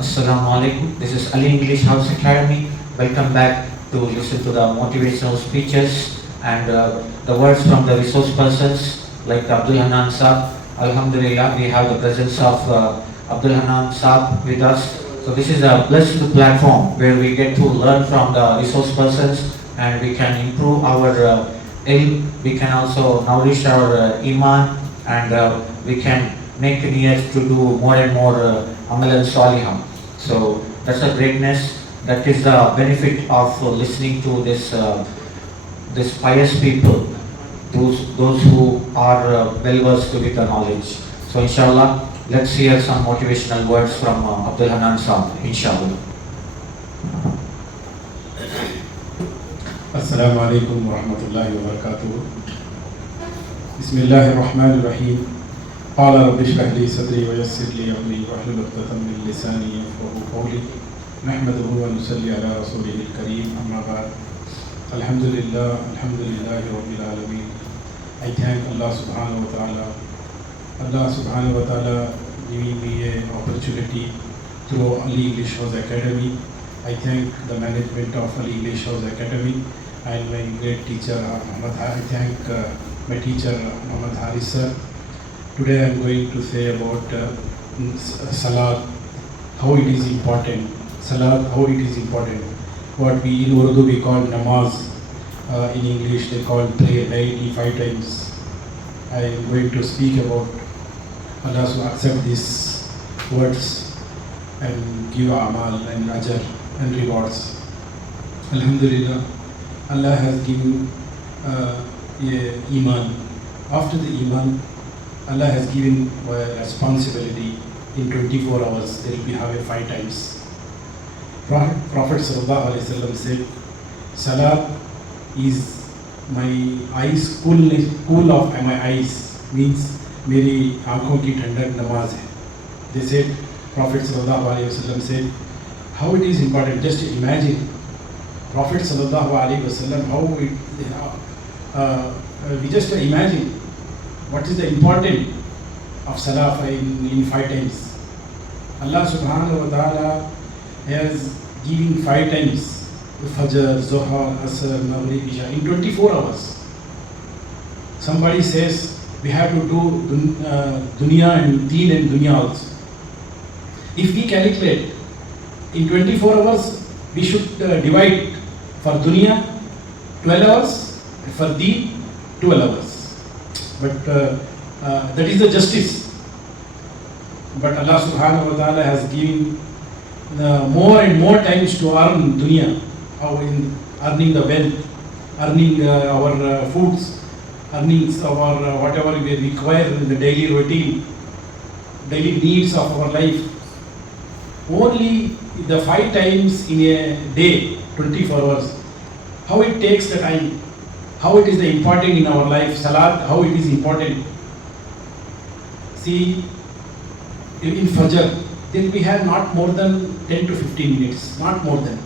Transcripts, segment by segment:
Assalamu alaikum. This is Ali English House Academy. Welcome back to listen to the motivational speeches and the words from the resource persons like Abdul Hanan Saab. Alhamdulillah, we have the presence of Abdul Hanan Saab with us. So this is a blessed platform where we get to learn from the resource persons and we can improve our ilm. We can also nourish our iman and we can make niyat to do more and more amal al salihah. So that's a greatness. That is the benefit of listening to this pious people, those who are well versed with the knowledge. So inshallah, let's hear some motivational words from Abdul Hanan Saab. Inshallah. السلام عليكم ورحمة الله وبركاته. بسم الله الرحمن الرحيم. قال رب اشرح لي صدري ويسر لي أمري واحلل عقدة من لساني يفقهوا قولي. نحمده ونصلي على رسوله الكريم. أما بعد. الحمد لله رب العالمين. I thank Allah subhanahu wa ta'ala. Allah subhanahu wa ta'ala giving me an opportunity through Ali English House Academy. I thank the management of Ali English House Academy and my great teacher Muhammad Haris. I thank my teacher Muhammad Haris sir. Today I am going to say about Salat, how it is important. Salat, how it is important. What we in Urdu we call namaz. In English they call prayer daily 5 times. I am going to speak about Allah to accept these words and give amal and ajr and rewards. Alhamdulillah, Allah has given iman. After the iman, Allah has given responsibility in 24 hours. There will be have 5 times. Prophet sallallahu alaihi wasallam said, Salat is my eyes, cool of my eyes, means मेरी आँखों की ठंडक नमाज है. They said, Prophet sallallahu alaihi wasallam said, how it is important. Just imagine Prophet sallallahu alaihi wasallam, how we just imagine what is the important of salah in 5 times. Allah subhanahu wa ta'ala has given 5 times Fajr, Zuhr, Asr, Maghrib, Isha in 24 hours. Somebody says we have to do dunya and deen and dunya also. If we calculate in 24 hours, we should divide for dunya 12 hours, for deen 12 hours. But that is the justice. But Allah subhanahu wa ta'ala has given more and more times to earn dunya, in earning the wealth, earning our foods, earning our whatever we require in the daily routine, daily needs of our life. Only the 5 times in a day, 24 hours, how it takes the time, how it is the important in our life, salat, how it is important. See, in Fajr, then we have not more than 10 to 15 minutes, not more than.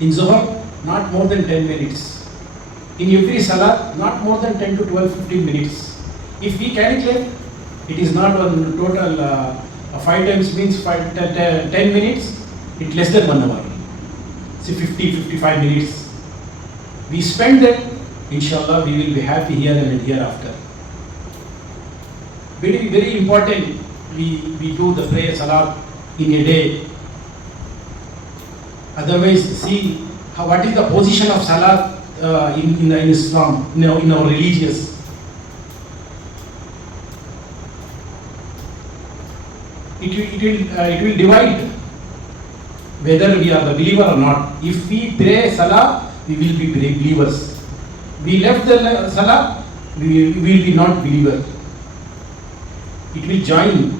In Zuhr, not more than 10 minutes. In every Salat, not more than 10 to 12, 15 minutes. If we calculate, it is not on total 5 times means 10 minutes, it's less than 1 hour. See 50, 55 minutes. We spend that, inshallah, we will be happy here and hereafter. Very, very important, we do the prayer Salat in a day. Otherwise, see what is the position of Salat in Islam, in our religious. It will divide whether we are the believer or not. If we pray Salah, we will be believers. We left the Salah, we will be not believer. It will join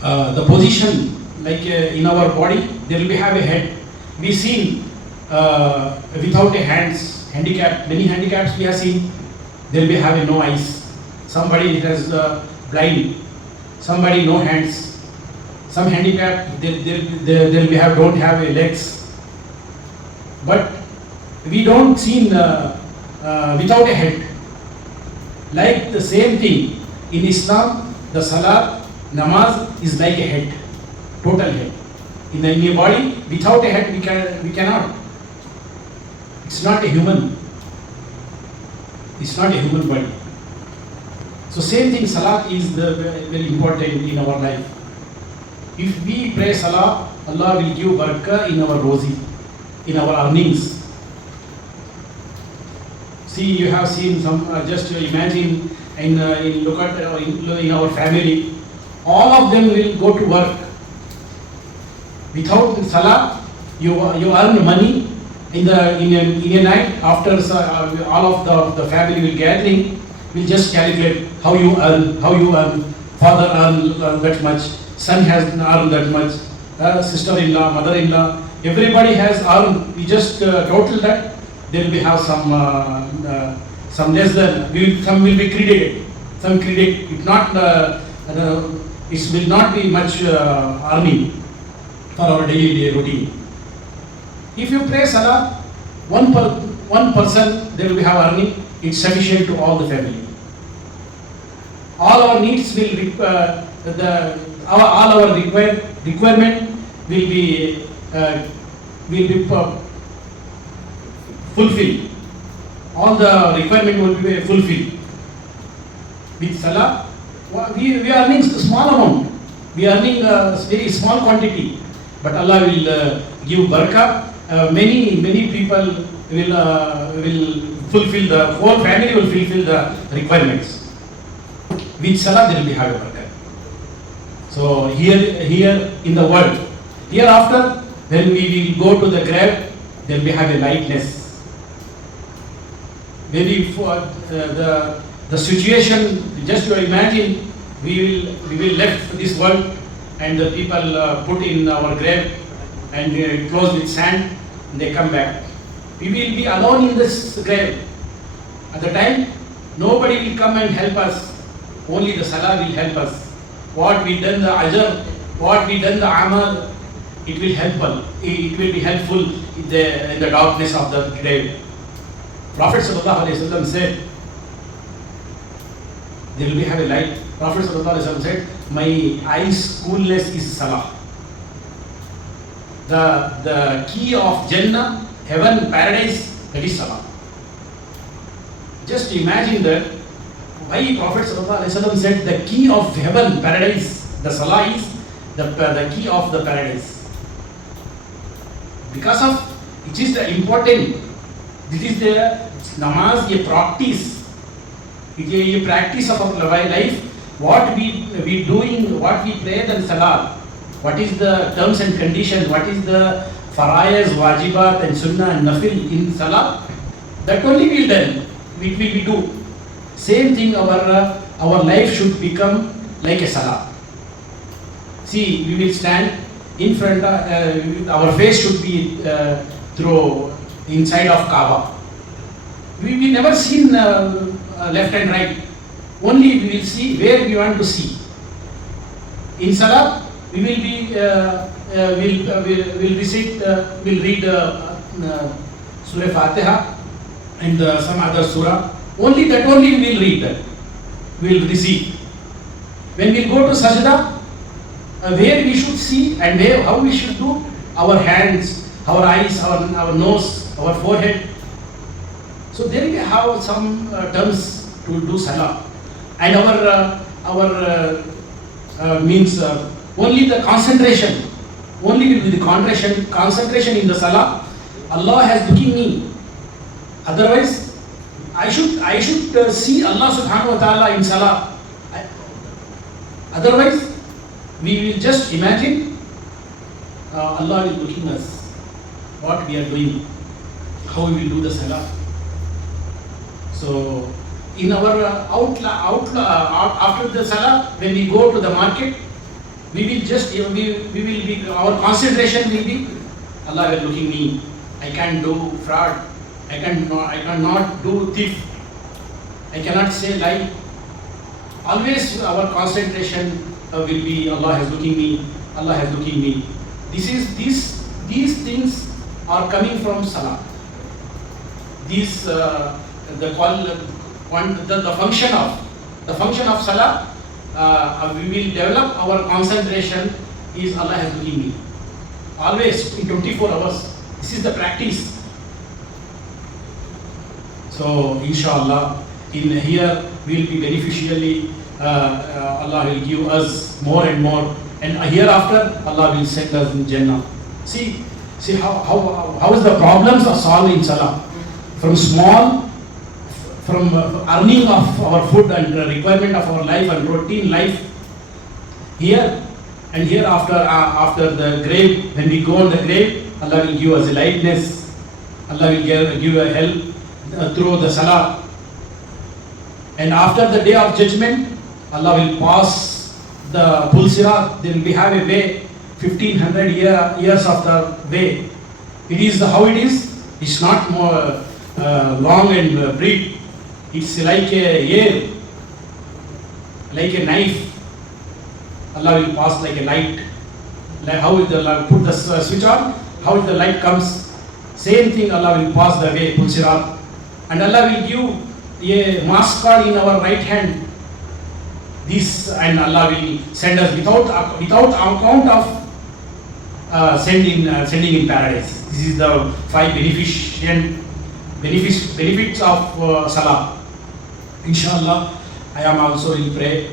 the position. Like in our body, there will be have a head. We seen without a hands, handicap. Many handicaps we have seen. There will be have a no eyes. Somebody has blind. Somebody no hands. Some handicap there will be have don't have a legs. But we don't see without a head. Like the same thing in Islam, the Salat Namaz is like a head, total head. In a body, without a head, we cannot. It's not a human. It's not a human body. So same thing, salat is very important in our life. If we pray salah, Allah will give barakah in our rozi, in our earnings. See, you have seen some. Just imagine look at in our family, all of them will go to work. Without salah, you earn money in a night after all of the family will gathering. We'll just calculate how you earn. Father earn that much. Son has earned that much. Sister-in-law, mother-in-law, everybody has earned. We just total that. Then we have some less than. Some will be credited. Some credit. It will not be much earning for our daily routine. If you pray salah, one person they will have earning. It's sufficient to all the family. All our needs will all our requirement will be fulfilled. All the requirement will be fulfilled. With salah, we are earning small amount. We are earning a very small quantity, but Allah will give barakah. Many people will fulfill, the whole family will fulfill the requirements. With salah there will be high barakah. So here in the world, hereafter, when we will go to the grave, there will be have a lightness. Maybe for the situation, just to imagine, we will left this world and the people put in our grave and close with sand, and they come back. We will be alone in this grave. At the time, nobody will come and help us. Only the salah will help us. What we done the ajr, what we done the amal, it will help us. It will be helpful in the darkness of the grave. Prophet sallallahu alaihi wasallam said, there will be have a light. Prophet sallallahu alaihi wasallam said, my eyes coolness is salah. The key of Jannah, heaven, paradise, that is salah. Just imagine that why Prophet sallallahu alaihi wasallam said the key of heaven, paradise, the salah is the key of the paradise. Because of it is the important. This is the namaz, a practice. It is a practice of our life. What we doing, what we pray, then salah. What is the terms and conditions? What is the farayas, wajibat, and sunnah and nafil in salah? That only will done. We do. Same thing. Our life should become like a salah. See, we will stand in front. Our face should be through inside of Kaaba. We never seen left and right. Only we will see where we want to see. In salah, we will be will recite, will read Surah Fatiha and some other surah. Only that only we will read that. We will receive. When we go to sajda, where we should see and how we should do, our hands, our eyes, our nose, our forehead. So there we have some terms to do salah. And our means only the concentration, only with the concentration in the salah, Allah has looking me. Otherwise, I should see Allah subhanahu wa ta'ala in salah. Otherwise, we will just imagine Allah will looking us, what we are doing, how we will do the salah. So, in our after the salah, when we go to the market, we will just we will be, our concentration will be Allah will looking me. I can't do fraud. I cannot do thief. I cannot say lie. Always our concentration will be Allah has looking me. Allah has looking me. These things are coming from salah. These the function of salah we will develop our concentration is Allah has given me. Always in 24 hours. This is the practice. So inshallah, in here we will be beneficially, Allah will give us more and more, and hereafter Allah will send us in Jannah. See how is the problems are solved in Salah. From earning of our food and requirement of our life and routine life, here and hereafter, after the grave, when we go on the grave, Allah will give us a lightness, Allah will give a help through the Salah. And after the day of judgment, Allah will pass the Pul Sirat. Then we have a way, 1500 years of the way. It is how it is. It's not more long and breed. It's like a air, like a knife. Allah will pass like a light. Like how will the put the switch on? How the light comes? Same thing. Allah will pass the way, Pul Sirat. And Allah will give a mass card in our right hand. This, and Allah will send us without account of sending in paradise. This is the 5 benefits of Salah. Inshallah, I am also in pray.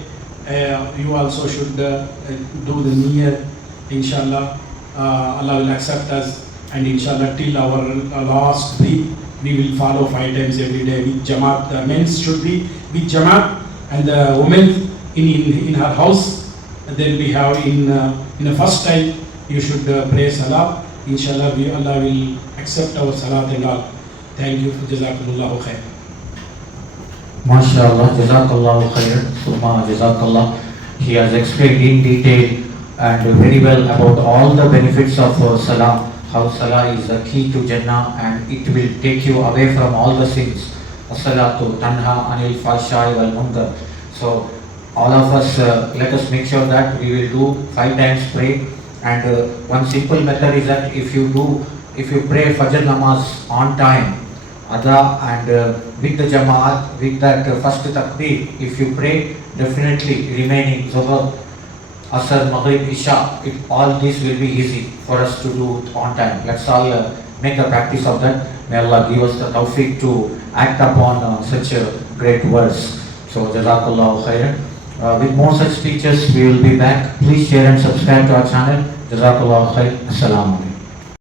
You also should do the niyyah. Inshallah, Allah will accept us, and inshallah till our last breath, we will follow 5 times every day with Jamaat. The men should be with Jamaat, and the women in her house. And then we have in the first time you should pray Salah. Inshallah, Allah will accept our Salat and all. Thank you. Jazakumullahu khair. MashaAllah, Jazakallahu khair, Summa Jazakallah. He has explained in detail and very well about all the benefits of Salah, how Salah is the key to Jannah and it will take you away from all the sins. As-salatu tanha anil fahsha'i wal munkar. So all of us, let us make sure that we will do 5 times pray, and one simple method is that if you pray Fajr namaz on time, Adha, and with the Jamaat, with that first takbir, if you pray, definitely remaining Zuhr, Asr, Maghrib, Isha, all this will be easy for us to do on time. Let's all make a practice of that. May Allah give us the tawfiq to act upon such great words. So Jazakallahu khairan. With more such speeches, we will be back. Please share and subscribe to our channel. Jazakallahu khair. Assalamu alaikum.